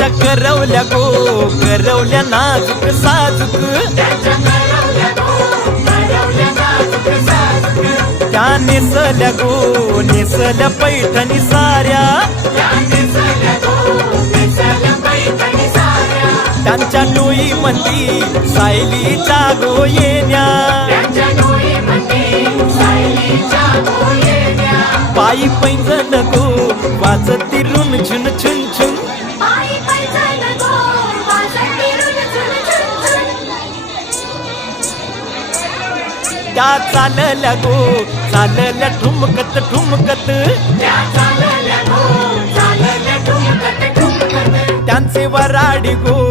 त्यांच्या करवल्या गो करवल्या नाजूक साजूक त्या नेसल्या गो नेसल्या पैठणी साऱ्या त्यांच्या डोई मंदी सायलीच्या गो येण्या पायी पैंजण गो वाजती रुन झुन छुन छुन त्या चालल्या गो चालल्या ठुमकत ठुमकत त्यांचे वराडी गो